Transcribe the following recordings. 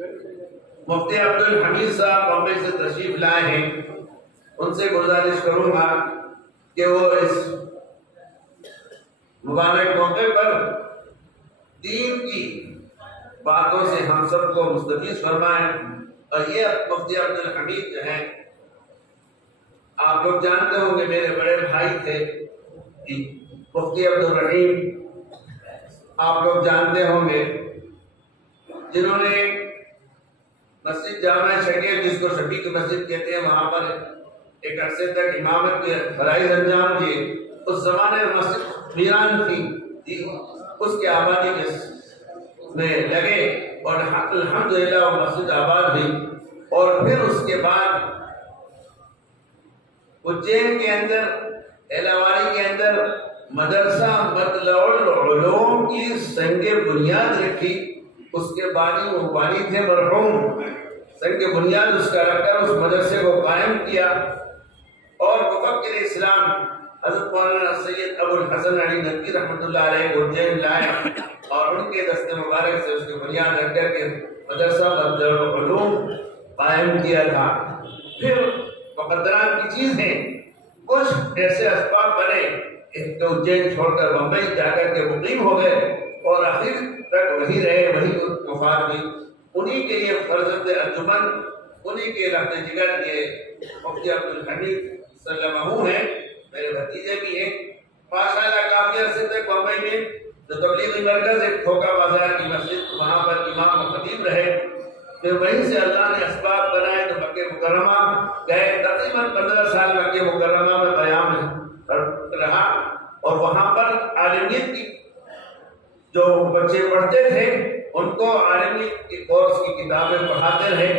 مفتی عبدالحمید صاحب بمبئی سے تشریف لائے ہیں، ان سے گزارش کروں گا کہ وہ اس مبارک موقع پر دین کی باتوں سے ہم سب کو مستفیض فرمائیں۔ اور یہ مفتی عبدالحمید جو ہیں، آپ لوگ جانتے ہوں کہ میرے بڑے بھائی تھے مفتی عبدالرحیم، آپ لوگ جانتے ہوں گے، جنہوں نے مسجد جامع شکیل، جس کو شفیع کی مسجد کہتے ہیں، وہاں پر ایک عرصے تک امامت کے فرائض انجام دیے۔ اس زمانے میں مسجد ویران تھی، اس کے آبادی میں لگے اور الحمدللہ وہ مسجد آباد ہوئی۔ اور پھر اس کے بعد اجین کے اندر، ایلاواری کے اندر مدرسہ مطلع العلوم کی سنگ بنیاد رکھی۔ اس کے بانی وہ بانی تھے مرحوم، سنگ بنیاد اس کا رکھ کر اس مدرسے کو قائم کیا۔ اور مفکر اسلام حضرت مولانا سید ابو الحسن علی ندوی رحمۃ اللہ علیہ کو اجین لائے اور ان کے دست مبارک سے اس کی بنیاد رکھ کر کے مدرسہ مطلع العلوم قائم کیا تھا۔ پھر مقدرات کی چیز ہے، کچھ ایسے اسباب بنے کہ اجین چھوڑ کر بمبئی جا کر کے مقیم ہو گئے اور آخر تک وہی رہے، وہی وفات ہوئی۔ انہی کے یہ فرزند انجمن، انہی کے رہتے جگر کے مفتی عبدالحمید صلی اللہ علیہ وسلم ہیں، میرے بھتیجے بھی ہیں۔ ماشاءاللہ کافی عرصے تک بمبئی میں جو تبلیغی مرکز ایک کھوکا بازار کی مسجد، وہاں پر امام و خطیب رہے۔ پھر وہیں سے اللہ نے اسباب بنائے تو مکہ مکرمہ گئے، تقریباً 15 سال مکہ مکرمہ میں بیان رہا اور وہاں پر عالمیت کی جو بچے پڑھتے تھے ان کو عالمیت کے کورس کی کتابیں پڑھاتے رہے۔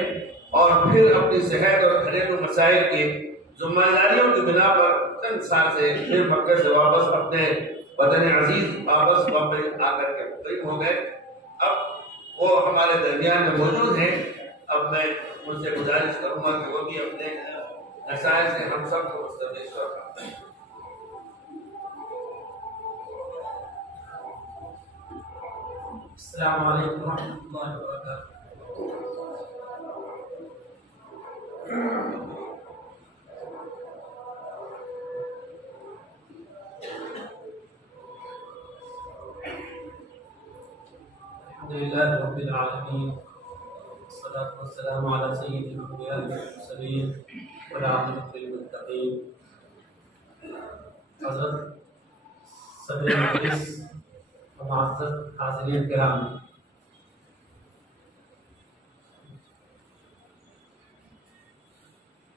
اور پھر اپنی صحت اور گھریلو مسائل کی ذمہ داریوں کی بنا پر چند سال سے پھر مکہ سے واپس اپنے وطن عزیز واپس بمبئی آ کر کے مقیم ہو گئے۔ اب وہ ہمارے درمیان میں موجود ہیں۔ اب میں ان سے گزارش کروں گا کہ وہ بھی اپنے مسائل سے ہم سب کو مستفیض کریں۔ السلام علیکم ورحمۃ اللہ وبرکاتہ۔ الحمدللہ رب العالمین، والصلاة والسلام علی سید الانبیاء والمرسلین والعاقبۃ للمتقین۔ حضرت صدر مجلس و معزز حاضرین کرام،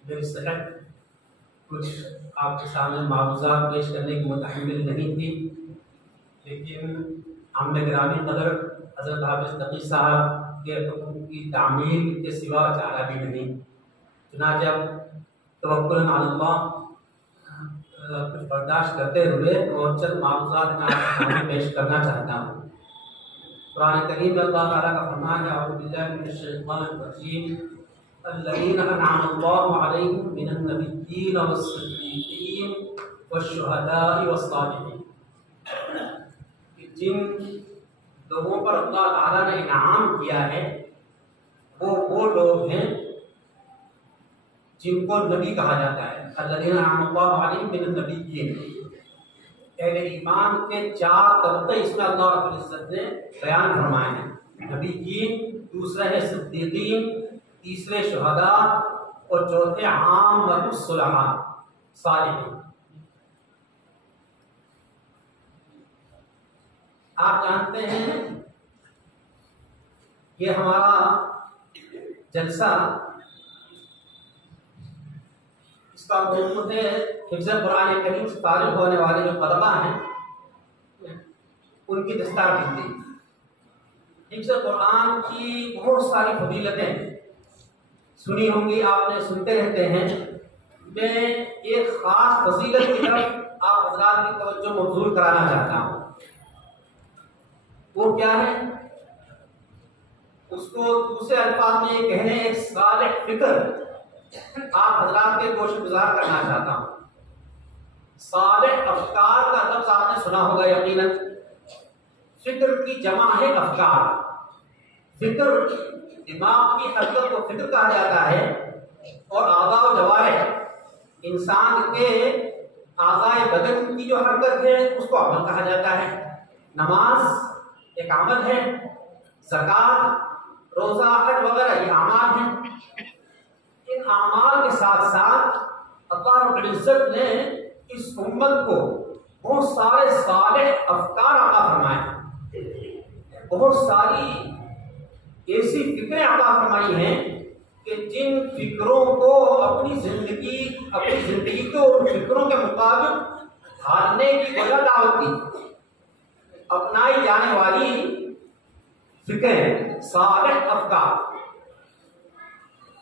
میری صحت کچھ آپ کے سامنے معروضات پیش کرنے کی متحمل نہیں تھی، لیکن ہم نے گرامی قدر حضرت حافظ تقی صاحب کے حکم کی تعمیل کے سوا چارہ بھی نہیں، چنانچہ اب توکل علی اللہ کچھ برداشت کرتے ہوئے اور چند معروضات میں آپ کے سامنے پیش کرنا چاہتا ہوں۔ قرآن کریم میں اللہ تعالیٰ کا فرمان ہے، اعوذ باللہ من الشیطان الرجیم، الذین انعم اللہ علیہم من النبیین والصدیقین والشہداء والصالحین، جن لوگوں پر اللہ تعالیٰ نے انعام کیا ہے وہ لوگ ہیں جن کو نبی کہا جاتا ہے۔ الذین انعم اللہ علیہم من النبیین، اہل ایمان کے 4 طبقے اس میں اللہ رب العزت نے بیان فرمائے ہیں۔ نبیین، دوسرے ہے صدیقین، تیسرے شہداء اور چوتھے عام الصلحاء صالحین۔ آپ جانتے ہیں یہ ہمارا جلسہ اس کا موضوع ہے حفظ قرآن کریم سے فارغ ہونے والے جو طلبہ ہیں ان کی دستار بندی۔ حفظ قرآن کی بہت ساری فضیلتیں سنی ہوں گی، آپ نے سنتے رہتے ہیں۔ میں ایک خاص فضیلت کی طرف آپ حضرات کی توجہ مبذول کرانا چاہتا ہوں۔ وہ کیا ہے؟ اس کو دوسرے الفاظ میں یہ کہنے ایک صالح فکر آپ حضرات کے گوش گزار کرنا چاہتا ہوں۔ صالح افکار کا لفظ آپ نے سنا ہوگا یقیناً، فکر کی جمع ہے افکار۔ فکر دماغ کی حرکت کو فکر کہا جاتا ہے، اور اعضاء و جوارح انسان کے اعضاء بدن کی جو حرکت ہے اس کو عمل کہا جاتا ہے۔ نماز ایک عمل ہے، زکوٰۃ، روزہ، حج وغیرہ یہ اعمال ہیں۔ ان اعمال کے ساتھ ساتھ اللہ رب العزت نے اس امت کو بہت سارے صالح افکار عطا فرمائے، بہت ساری ایسی فکریں عطا فرمائی ہیں کہ جن فکروں کو اپنی زندگی کو ان فکروں کے مطابق ڈھالنے کی وجہ دعوت دی۔ اپنائی جانے والی فکریں، صالح افکار،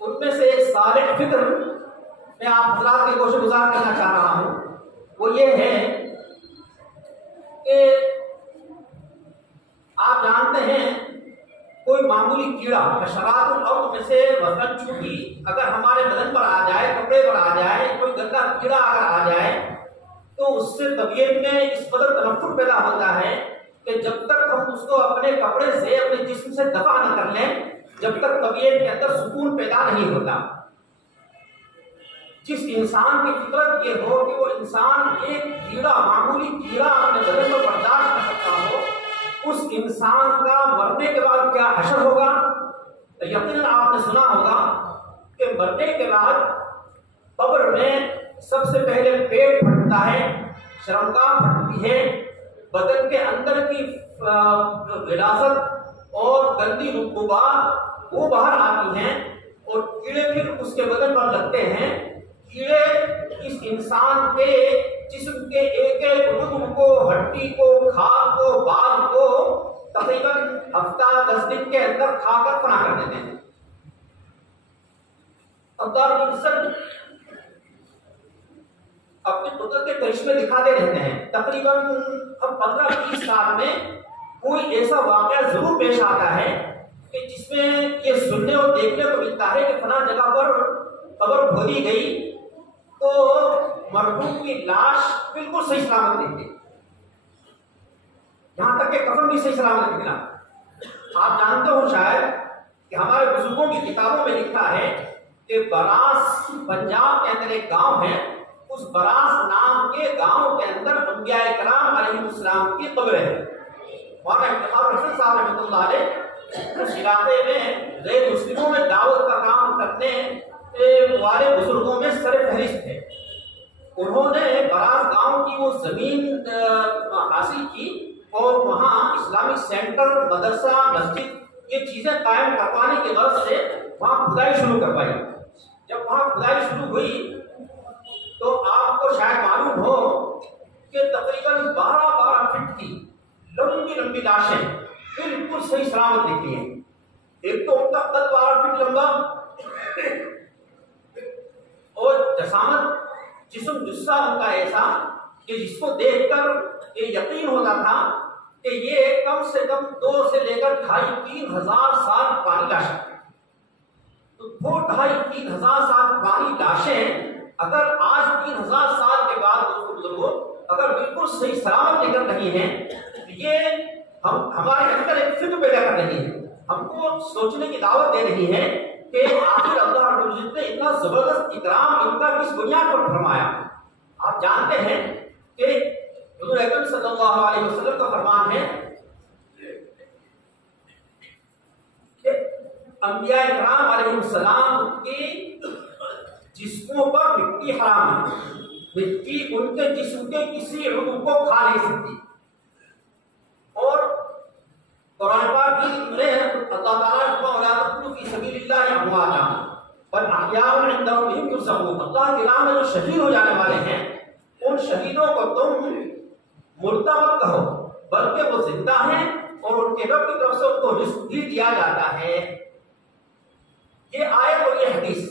ان میں سے ایک صالح فکر میں آپ حضرات کے گوشے گزار کرنا چاہ رہا ہوں، وہ یہ ہے کہ آپ جانتے ہیں کوئی معمولی کیڑا حشرات الارض میں سے مثلاً چوہی اگر ہمارے بدن پر آ جائے، کپڑے پر آ جائے، کوئی گندا کیڑا اگر آ جائے تو اس سے طبیعت میں اس قدر تنفر پیدا ہوتا ہے کہ جب تک ہم اس کو اپنے کپڑے سے اپنے جسم سے دفع نہ کر لیں، جب تک طبیعت کے اندر سکون پیدا نہیں ہوتا۔ جس انسان کی فطرت یہ ہو کہ وہ انسان ایک کیڑا، معمولی کیڑا اپنے بدن میں برداشت کر سکتا ہو، اس انسان کا مرنے کے بعد کیا حشر ہوگا؟ یقیناً آپ نے سنا ہوگا کہ مرنے کے بعد قبر میں سب سے پہلے پیٹ پھٹتا ہے، شرمگاہ پھٹتی ہے، بدن کے اندر کی غلاظت اور گندی رطوبات وہ باہر آتی ہیں، اور کیڑے پھر اس کے بدن پر لگتے ہیں۔ کیڑے اس انسان کے جسم کے ایک ایک عضو کو، ہڈی کو، کھال کو، بال کو تقریباً ہفتہ 10 دن کے اندر کھا کر فنا کر دیتے ہیں۔ اللہ رب العزت اپنی قدرت کے کرشمے دکھاتے رہتے ہیں۔ تقریباً ہم 15-20 سال میں کوئی ایسا واقعہ ضرور پیش آتا ہے کہ جس میں یہ سننے اور دیکھنے کو ملتا ہے کہ فلاں جگہ پر قبر کھودی گئی تو مرحوم کی لاش بالکل صحیح سلامت نکلی، یہاں تک کہ کفن بھی صحیح سلامت نکلا۔ آپ جانتے ہو شاید کہ ہمارے بزرگوں کی کتابوں میں لکھا ہے کہ براس پنجاب کے اندر ایک گاؤں ہے، اس براس نام کے گاؤں کے اندر انبیاء کرام علیہ السلام کی قبر ہے۔ مولانا افتخار رشید صاحب رحمۃ اللہ علیہ اس علاقے میں غیر مسلموں میں دعوت کا کام کرنے والے بزرگوں میں سر فہرست ہے۔ انہوں نے براس گاؤں کی وہ زمین حاصل کی اور وہاں اسلامک سینٹر، مدرسہ، مسجد یہ چیزیں قائم کروانے کی غرض سے وہاں کھدائی شروع کروائی۔ جب وہاں کھدائی شروع ہوئی تو آپ کو شاید معلوم ہو کہ تقریباً 12 فٹ کی لمبی لمبی لاشیں بالکل صحیح سلامت نکلی ہیں۔ ایک تو ان کا قد 12 فٹ لمبا اور جسامت، جسم جسہ ان کا ایسا کہ جس کو دیکھ کر یہ یقین ہوتا تھا کہ یہ کم سے کم 2 سے لے کر 2,500-3 ہزار سال پرانی لاشیں۔ تو 2,500-3 ہزار سال پرانی لاشیں اگر آج 3 ہزار سال کے بعد دوستوں بزرگوں اگر بالکل صحیح سلامت نکل رہی ہیں، یہ ہمارے اندر ایک فکر پیدا کر رہی ہے، ہم کو سوچنے کی دعوت دے رہی ہے کہ آخر اللہ رب العزت نے اتنا زبردست اکرام ان کا کس بنیاد پر فرمایا۔ آپ جانتے ہیں کہ حضور اکرم صلی اللہ علیہ وسلم کا فرمان ہے کہ انبیاء کرام علیہ السلام کی جسموں پر مٹی حرام ہے، مٹی ان کے جسم کے کسی عضو کو کھا نہیں سکتی۔ اور قرآن پاک میں اللہ تعالیٰ وَلَا تَقْتُلُوا فِي سَبِيلِ اللَّهِ أَمْوَاتًا بَلْ أَحْيَاءٌ عِندَ رَبِّهِمْ يُرْزَقُونَ۔ اللہ کی راہ میں جو شہید ہو جانے والے ہیں ان شہیدوں کو تم مردہ مت کہو، بلکہ وہ زندہ ہیں اور ان کے رب کی طرف سے ان کو رزق بھی دیا جاتا ہے۔ یہ آیت اور یہ حدیث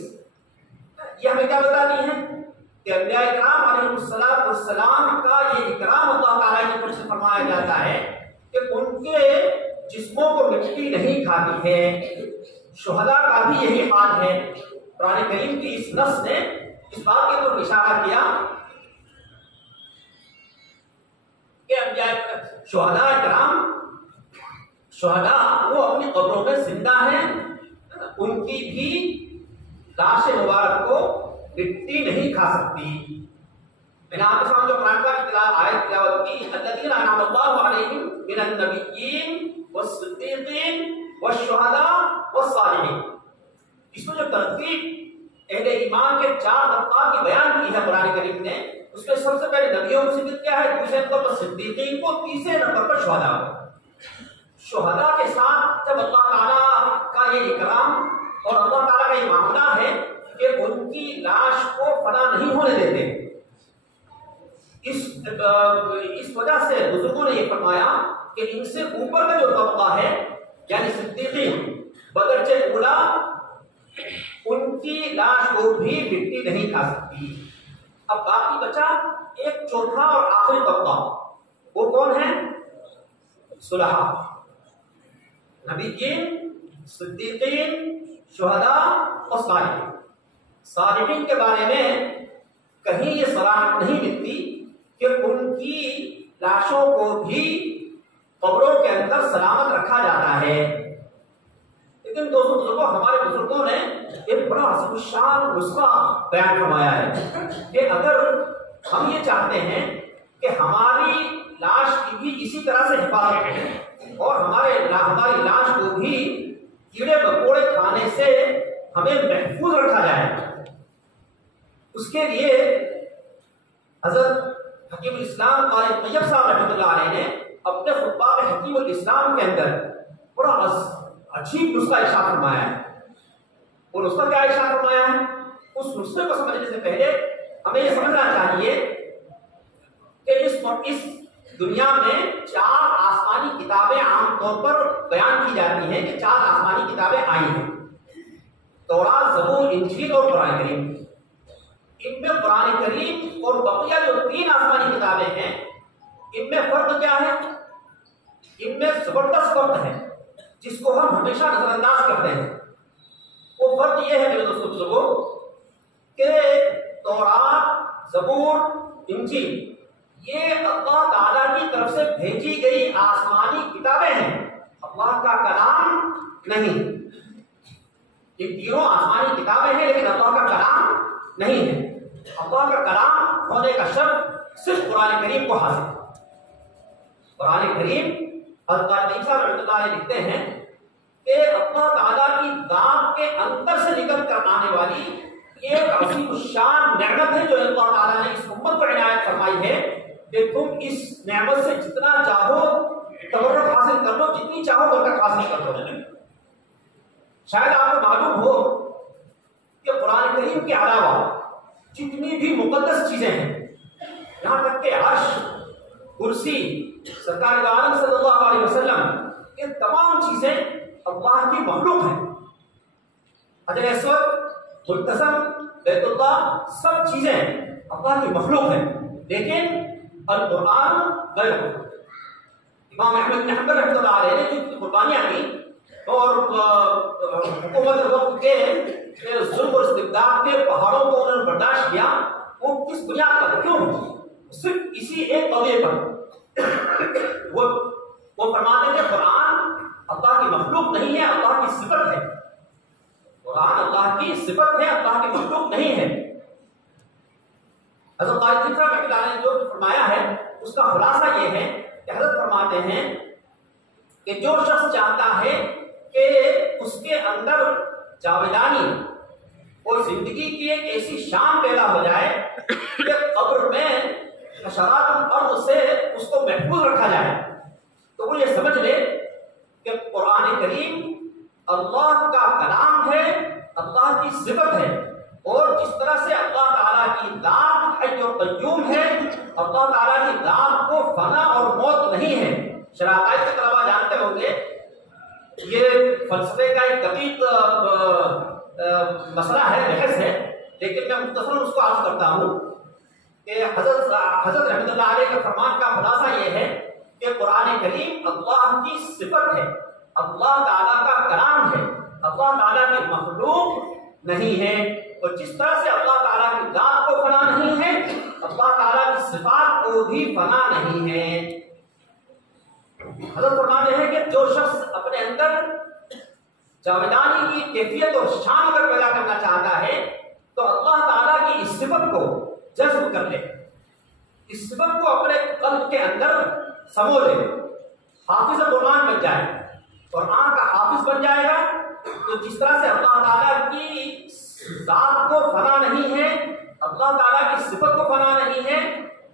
یہ ہمیں کیا بتاتی ہے کہ انبیاء کرام علیہ السلام کا یہ اکرام اللہ تعالیٰ کی طرف سے فرمایا جاتا ہے کہ ان کے جسموں کو مٹی نہیں کھاتی ہے۔ شہداء کا بھی یہی حال ہے۔ قرآن کریم کی اس نص نے اس بات کی طرف اشارہ کیا کہ شہداء کرام شہداء وہ اپنی قبروں میں زندہ ہیں، ان کی بھی لاش مبارک کو مٹی نہیں کھا سکتی۔ میں نے آپ کے سامنے جو قرآن پاک کی آیت تلاوت کی، الذین انعم اللہ علیہم من النبیین والصدیقین والشہداء والصالحین، اس میں جو ترتیب اہل ایمان کے 4 طبقات کی بیان کی ہے قرآن کریم نے، اس میں سب سے پہلے نبیوں کو ذکر کیا ہے، دوسرے نمبر پر صدیقین کو، تیسرے نمبر پر شہداء کو۔ شہداء کے ساتھ جب اللہ تعالیٰ کا یہ اکرام اور اللہ تعالیٰ کا یہ معاملہ ہے کہ ان کی لاش کو فنا نہیں ہونے دیتے، اس وجہ سے بزرگوں نے یہ فرمایا کہ ان سے اوپر کا جو طبقہ ہے یعنی صدیقین بگرچہ اولا، ان کی لاش کو بھی مٹی نہیں کھا سکتی۔ اب باقی بچا ایک چوتھا اور آخری طبقہ، وہ کون ہے؟ صلحاء، نبیین، صدیقین، شہداء اور صالحین۔ صالحین کے بارے میں کہیں یہ صراحت نہیں ملتی کہ ان کی لاشوں کو بھی قبروں کے اندر سلامت رکھا جاتا ہے، لیکن دوستوں بزرگوں، ہمارے بزرگوں نے ایک بڑا عظیم الشان نسخہ بیان فرمایا ہے کہ اگر ہم یہ چاہتے ہیں کہ ہماری لاش کی بھی اسی طرح سے حفاظت ہے اور ہماری لاش کو بھی کیڑے مکوڑے کھانے سے ہمیں محفوظ رکھا جائے، اس کے لیے حضرت حکیم الاسلام قاری طیب صاحب رحمۃ اللہ علیہ نے اپنے خطبہ میں حکیم الاسلام کے اندر بڑا عجیب نسخہ ارشاد فرمایا ہے۔ وہ نسخہ کیا ارشاد فرمایا ہے؟ اس نسخے کو سمجھنے سے پہلے ہمیں یہ سمجھنا چاہیے کہ اس دنیا میں 4 آسمانی کتابیں عام طور پر بیان کی جاتی ہیں کہ 4 آسمانی کتابیں آئی ہیں، تورات، زبور، انجیل اور قرآن کریم۔ ان میں قرآن کریم اور بقیہ جو 3 آسمانی کتابیں ہیں، ان میں فرق کیا ہے؟ ان میں زبردست فرق ہے جس کو ہم ہمیشہ نظر انداز کرتے ہیں۔ وہ فرق یہ ہے میرے دوستوں بزرگوں کہ تورات، زبور، انجیل یہ اللہ تعالیٰ کی طرف سے بھیجی گئی آسمانی کتابیں ہیں، اللہ کا کلام نہیں۔ یہ تینوں آسمانی کتابیں ہیں لیکن اللہ کا کلام نہیں ہے۔ اللہ کا کلام ہونے کا شرط صرف قرآن کریم کو حاصل ہے۔ قرآن کریم حضرت طیب صاحب رحمۃ اللہ علیہ لکھتے ہیں کہ اللہ تعالیٰ کی ذات کے اندر سے نکل کر آنے والی ایک عظیم الشان نعمت ہے جو اللہ تعالیٰ نے اس امت کو عنایت فرمائی ہے کہ تم اس نعمت سے جتنا چاہو تبرک حاصل کر لو، جتنی چاہو برکت حاصل کر لو۔ شاید آپ کو معلوم ہو کہ قرآن کریم کے علاوہ جتنی بھی مقدس چیزیں ہیں، یہاں تک کہ عرش، کرسی، سرکار عالم صلی اللہ علیہ وسلم، یہ تمام چیزیں اللہ کی مخلوق ہیں۔ حجر اسود، ملتزم، بیت اللہ، سب چیزیں اللہ کی مخلوق ہیں، لیکن القرآن غیر مخلوق۔ امام احمد بن حنبل رحمۃ اللہ علیہ نے جو قربانیاں دی اور حکومت وقت کے ظلم اور استبداد کے پہاڑوں کو انہوں نے برداشت کیا، وہ کس بنیاد پر؟ کیوں؟ صرف اسی ایک قضیے پر وہ فرماتے ہیں کہ قرآن اللہ کی مخلوق نہیں ہے، اللہ کی صفت ہے۔ قرآن اللہ کی صفت ہے، اللہ کی مخلوق نہیں ہے۔ حضرت قاری طیب صاحب رحمۃ اللہ علیہ نے جو فرمایا ہے اس کا خلاصہ یہ ہے کہ حضرت فرماتے ہیں کہ جو شخص چاہتا ہے کہ اس کے اندر جاویدانی اور زندگی کی ایک ایسی شان پیدا ہو جائے کہ قبر میں حشرات الارض سے اس کو محفوظ رکھا جائے، تو وہ یہ سمجھ لے کہ قرآن کریم اللہ کا کلام ہے، اللہ کی صفت ہے، اور جس طرح سے اللہ تعالیٰ کی ذات حی و قیوم ہے، اللہ تعالیٰ کی ذات کو فنا اور موت نہیں ہے۔ شرائط کے طلباء جانتے ہوں گے یہ فلسفے کا ایک دقیق مسئلہ ہے، بحث ہے، لیکن میں مختصراً اس کو عرض کرتا ہوں کہ حضرت رحمۃ اللہ علیہ کے فرمان کا خلاصہ یہ ہے کہ قرآن کریم اللہ کی صفت ہے، اللہ تعالیٰ کا کلام ہے، اللہ تعالیٰ کی مخلوق نہیں ہے، اور جس طرح سے اللہ تعالیٰ کی ذات کو فنا نہیں ہے، اللہ تعالیٰ کی صفات کو بھی فنا نہیں ہے۔ حضرت فرماتے ہیں کہ جو شخص اپنے اندر جاویدانی کی کیفیت اور شان اگر پیدا کرنا چاہتا ہے تو اللہ تعالیٰ کی اس صفت کو جذب کر لے، اس صفت کو اپنے قلب کے اندر سمو لے، حافظ قرآن بن جائے، قرآن کا حافظ بن جائے گا۔ تو جس طرح سے اللہ تعالیٰ کی ذات کو فنا نہیں ہے، اللہ تعالیٰ کی صفت کو فنا نہیں ہے،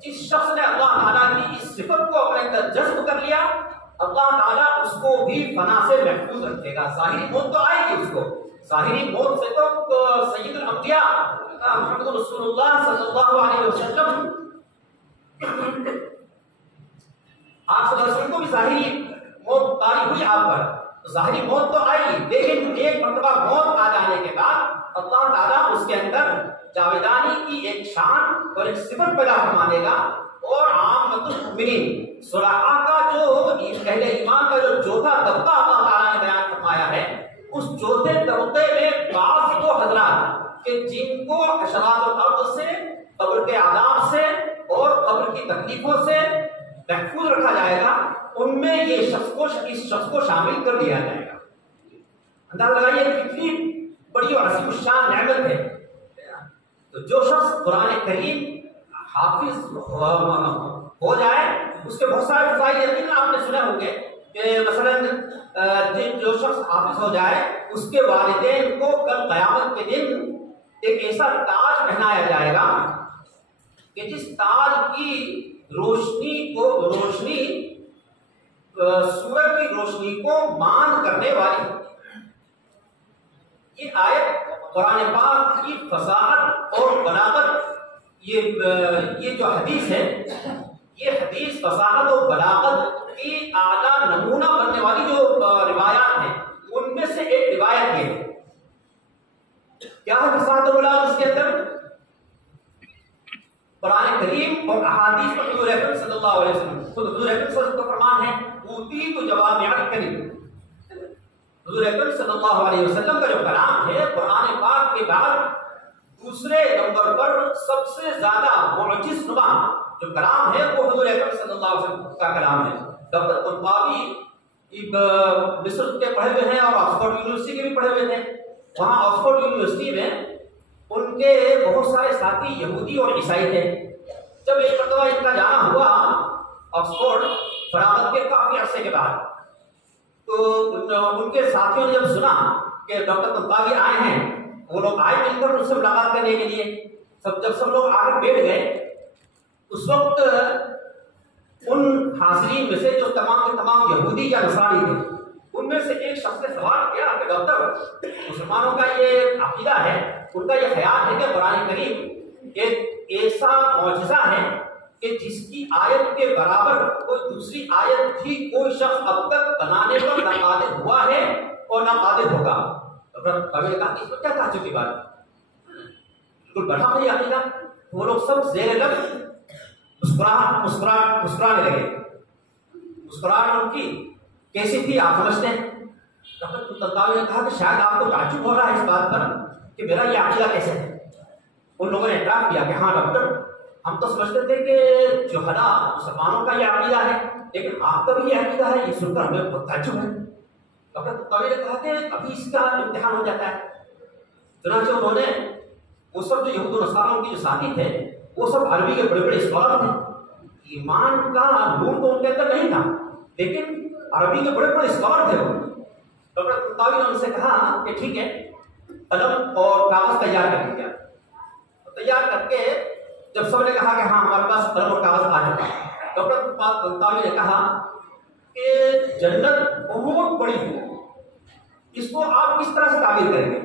جس شخص نے اللہ تعالیٰ کی اس صفت کو اپنے اندر جذب کر لیا، اللہ تعالیٰ اس کو بھی فنا سے محفوظ رکھے گا۔ ظاہری موت تو آئے گی اس کو، ظاہری موت سے تو سید الانبیاء محمد رسول اللہ صلی اللہ علیہ وسلم آپ صلی اللہ علیہ وسلم کو بھی ظاہری موت طاری ہوئی آپ پر، ظاہری موت تو آئی، لیکن ایک مرتبہ موت آ جانے کے بعد اللہ تعالیٰ اس کے اندر جاویدانی کی ایک شان اور ایک صفت پیدا فرمانے گا، اور عامۃ المؤمنین صلحاء کا جو اہل ایمان کا جو چوتھا طبقہ اللہ تعالیٰ نے بیان فرمایا ہے، اس چوتھے طبقے میں بعض وہ حضرات کہ جن کو حشرات الارض سے، قبر کے عذاب سے اور قبر کی تکلیفوں سے محفوظ رکھا جائے گا، ان میں یہ اس شخص کو شامل کر دیا جائے گا۔ اندازہ لگائیے کتنی بڑی اور عظیم الشان نعمت ہے۔ تو جو شخص قرآن کریم حافظ ہو جائے، اس کے بہت سارے فضائل یقیناً آپ نے سنے ہوں گے کہ مثلاً جو شخص حافظ ہو جائے اس کے والدین کو کل قیامت کے دن ایک ایسا تاج پہنایا جائے گا کہ جس تاج کی روشنی سورج کی روشنی کو مان کرنے والی۔ یہ آیت قرآن پاک کی فصاحت اور بلاغت، یہ جو حدیث ہے، یہ حدیث فصاحت اور بلاغت کی اعلیٰ نمونہ بننے والی جو روایات ہیں ان میں سے ایک روایت یہ ہے۔ کیا ہے فصاحت اور بلاغت اس کے اندر؟ قرآن کریم اور احادیث پر حضور اکرم صلی اللہ علیہ وسلم، خود حضور اکرم صلی اللہ علیہ وسلم کا فرمان ہے اوتیت جوامع الکلم۔ حضور اکرم صلی اللہ علیہ وسلم کا جو کلام ہے قرآن پاک کے بعد دوسرے نمبر پر سب سے زیادہ معجز نما جو کلام ہے وہ حضور اکرم صلی اللہ علیہ وسلم کا کلام ہے۔ ڈاکٹر طنطاوی مصر کے پڑھے ہوئے ہیں اور آکسفورڈ یونیورسٹی کے بھی پڑھے ہوئے تھے۔ وہاں آکسفورڈ یونیورسٹی میں ان کے بہت سارے ساتھی یہودی اور عیسائی تھے۔ جب ایک مرتبہ ان کا جانا ہوا آکسفورڈ فراغت کے کافی عرصے کے بعد، تو ان کے ساتھیوں نے جب سنا کہ ڈاکٹر طنطاوی آئے ہیں، وہ لوگ آئے مل کر ان سے ملاقات کرنے کے لیے۔ جب سب لوگ آ کر بیٹھ گئے، اس وقت ان حاضرین میں سے جو تمام کے تمام یہودی یا نصرانی تھے، ان میں سے ایک شخص نے سوال کیا کہ ڈاکٹر، مسلمانوں کا یہ عقیدہ ہے، ان کا یہ خیال ہے کہ قرآن کریم ایک ایسا معجزہ ہے کہ جس کی آیت کے برابر کوئی دوسری آیت بھی کوئی شخص اب تک بنانے پر نہ قادر ہوا ہے اور نہ قادر ہوگا۔ کبھی نے کہا کہ اس میں کیا تعجب کی بات ہے، بالکل بڑھا نہیں عقیدہ۔ وہ لوگ سب زیر لب مسکرانے لگے۔ مسکراہٹ ان کی کیسی تھی آپ سمجھتے ہیں؟ ڈاکٹر طنطاوی نے کہا کہ شاید آپ کو تعجب ہو رہا ہے اس بات پر کہ میرا یہ عقیدہ کیسے ہے۔ ان لوگوں نے اعتراف کیا کہ ہاں ڈاکٹر، ہم تو سمجھتے تھے کہ جوہلا مسلمانوں کا یہ عقیدہ ہے، لیکن آپ کا بھی یہ عقیدہ ہے، یہ سن کر ہمیں بہت تعجب ہے۔ ڈاکٹر طنطاوی نے کہا کہ ابھی اس کا امتحان ہو جاتا ہے۔ چنانچہ انہوں نے وہ سب جو یہود و نصاروں کے جو ساتھی تھے، وہ سب عربی کے بڑے بڑے اسکالر تھے، ایمان کا نور تو ان کے اندر نہیں تھا، لیکن عربی کے بڑے بڑے اسکالر تھے وہ۔ ڈاکٹر طنطاوی نے ان سے کہا کہ ٹھیک ہے، قلم اور کاغذ تیار کر دیا۔ تیار کر کے جب سب نے کہا کہ ہاں ہمارے پاس قلم اور کاغذ آ چکا، ڈاکٹر طنطاوی نے کہا کہ جنت بہت بڑی ہے، اس کو آپ کس طرح سے تعبیر کریں گے؟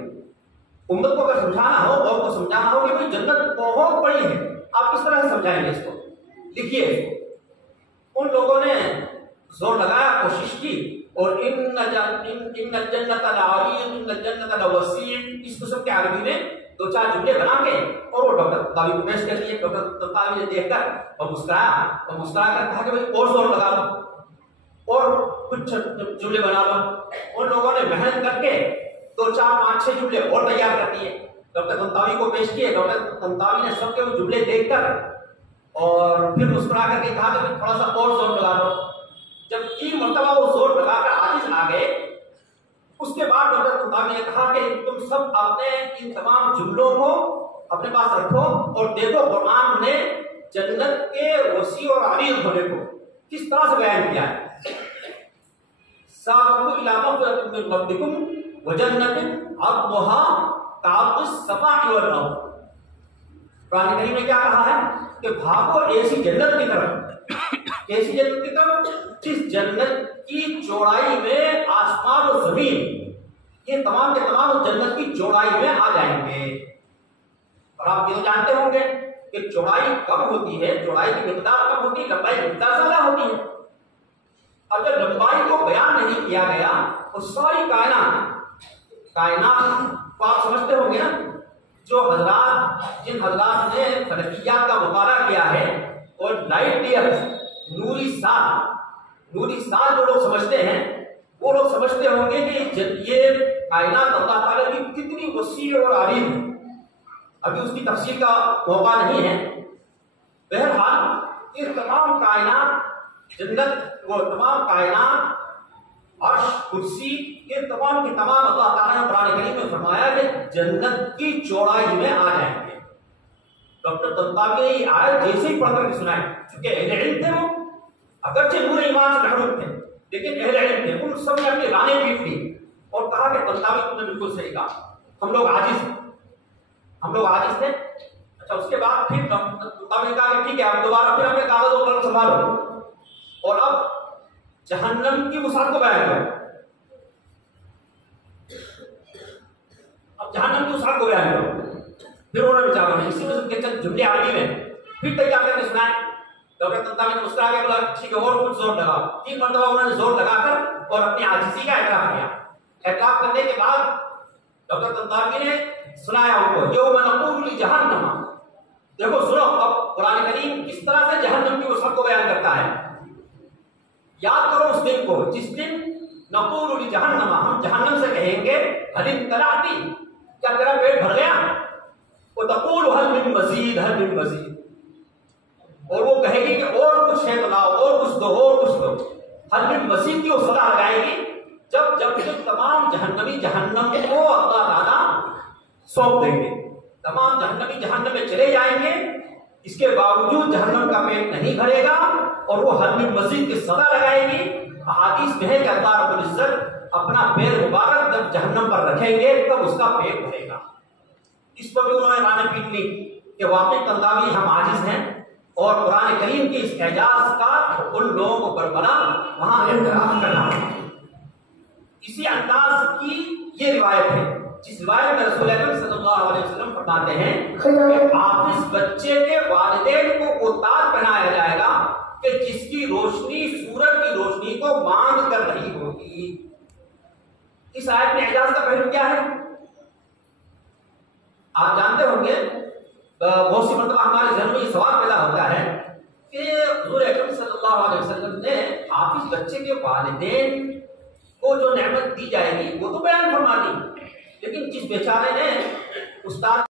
امت کو اگر سمجھانا ہو اور کو سمجھانا ہو کہ جنت بہت بڑی ہے، آپ کس طرح سے سمجھائیں گے اس کو؟ لکھیے اس کو۔ ان لوگوں نے زور لگایا، کوشش کی، اور ان الجنت لعریض ان الجنت لوسیع، اس قسم کے عربی میں دو چار جملے بنا کے اور وہ ڈاکٹر طنطاوی کو پیش کر دیے۔ ڈاکٹر طنطاوی نے دیکھ کر اور مسکرایا اور مسکرا کر کہا کہ بھائی اور زور لگا لو اور کچھ جملے بنا لو۔ ان لوگوں نے محنت کر کے دو چار پانچ چھ جملے اور تیار کر دیے، ڈاکٹر طنطاوی کو پیش کیے۔ ڈاکٹر طنطاوی نے سب کے وہ جملے دیکھ کر اور پھر مسکرا کر کے کہا کہ تھوڑا سا اور زور لگا لو۔ جب 3 مرتبہ وہ زور لگا کر عاجز آ گئے، اس کے بعد ڈاکٹر طنطاوی نے کہا کہ تم سب اپنے ان تمام جملوں کو اپنے پاس رکھو اور دیکھو قرآن نے جنت کے وسیع اور عریض ہونے کو کس طرح سے بیان کیا ہے۔ سابقوا الی مغفرۃ من ربکم وجنۃ عرضها کعرض السماء والارض۔ قرآن کریم نے کیا کہا ہے کہ بھاگو ایسی جنت کی طرف، ایسی جنت کی طرف جس جنت کی چوڑائی میں آسمان و زمین یہ تمام کے تمام اس جنت کی چوڑائی میں آ جائیں گے۔ اور آپ یہ تو جانتے ہوں گے کہ چوڑائی کم ہوتی ہے، چوڑائی کی مقدار کم ہوتی ہے، لمبائی کی مقدار زیادہ ہوتی ہے۔ اگر لمبائی کو بیان نہیں کیا گیا تو ساری کائنات کو آپ سمجھتے ہوں گے نا، جو حضرات جن حضرات نے فلکیات کا مطالعہ کیا ہے اور لائٹ ایئر نوری سال جو لوگ سمجھتے ہیں وہ لوگ سمجھتے ہوں گے کہ یہ کائنات اللہ تعالیٰ کی کتنی وسیع اور عریض ہے۔ ابھی اس کی تفصیل کا موقع نہیں ہے۔ بہرحال یہ تمام کائنات، جنت، وہ تمام کائنات، عرش، کرسی، یہ تمام کے تمام اللہ تعالیٰ نے قرآن کریم میں فرمایا کہ جنت کی چوڑائی میں آ جائیں گے۔ ڈاکٹر طنطاوی نے یہ آیت جیسے ہی پڑھ کر کے سنائی، چونکہ اہل علم تھے وہ، اگرچہ نور ایمان سے محروم تھے لیکن اہل علم تھے، ان سب نے اپنی رانیں پیٹ لی اور کہا کہ طنطاوی تم نے بالکل صحیح کہا، ہم لوگ عاجز تھے۔ اچھا، اس کے بعد پھر طنطاوی نے کہا کہ ٹھیک ہے، اب دوبارہ پھر اپنے کاغذ و قلم سنبھالو اور اب جہنم کی وسعت کو بیان کرو۔ اب جہنم کی وسعت کو بیان کرو۔ پھر انہوں نے بچاروں نے اسی قسم کے چند جملے عربی میں پھر تیار کر کے سنائے۔ ڈاکٹر طنطاوی نے مسکرا کے بولا ٹھیک ہے اور کچھ زور لگا۔ 3 مرتبہ انہوں نے زور لگا کر اور اپنی عاجزی کا اعتراف کیا۔ اعتراف کرنے کے بعد ڈاکٹر طنطاوی نے سنایا ان کو، یوم نقول لجہنم، دیکھو سنو اب قرآن کریم کس طرح سے جہنم کی وسعت کو بیان کرتا ہے۔ یاد کرو اس دن کو جس دن نقول لجہنم، ہم جہنم سے کہیں گے هل امتلأتی، کیا تیرا پیٹ بھر گیا؟ وتقول هل من مزید، هل من مزید، اور وہ کہے گی کہ اور کچھ ہے تو لاؤ، اور کچھ دو، اور کچھ دو۔ هل من مزید کی وہ صدا لگائے گی جب تمام جہنمی جہنم کو اللہ تعالیٰ سونپ دیں گے، تمام جہنمی جہنم میں چلے جائیں گے، اس کے باوجود جہنم کا پیٹ نہیں بھرے گا اور وہ حد مزید کی صدا لگائے گی۔ احادیث میں ہے کہ اللہ رب العزت اپنا پیر مبارک جب جہنم پر رکھیں گے تب اس کا پیٹ بھرے گا۔ اس پر بھی انہوں نے رانیں پیٹ لی کہ واقعی طنطاوی ہم عاجز ہیں اور قرآن کریم کے اس اعجاز کا ان لوگوں کو بربلا وہاں اعتراف کرنا۔ اسی انداز کی یہ روایت ہے جس روایت میں رسول اکرم صلی اللہ علیہ وسلم فرماتے ہیں کہ حافظ بچے کے والدین کو وہ تاج پہنایا جائے گا کہ جس کی روشنی سورج کی روشنی کو مانگ کر رہی ہوگی۔ اس آیت میں اعجاز کا پہلو کیا ہے؟ آپ جانتے ہوں گے، بہت سی مرتبہ ہمارے ذہن میں یہ سوال پیدا ہوتا ہے کہ حضور اکرم صلی اللہ علیہ وسلم نے حافظ بچے کے والدین کو جو نعمت دی جائے گی وہ تو بیان فرما دی، لیکن جس بیچارے نے استاد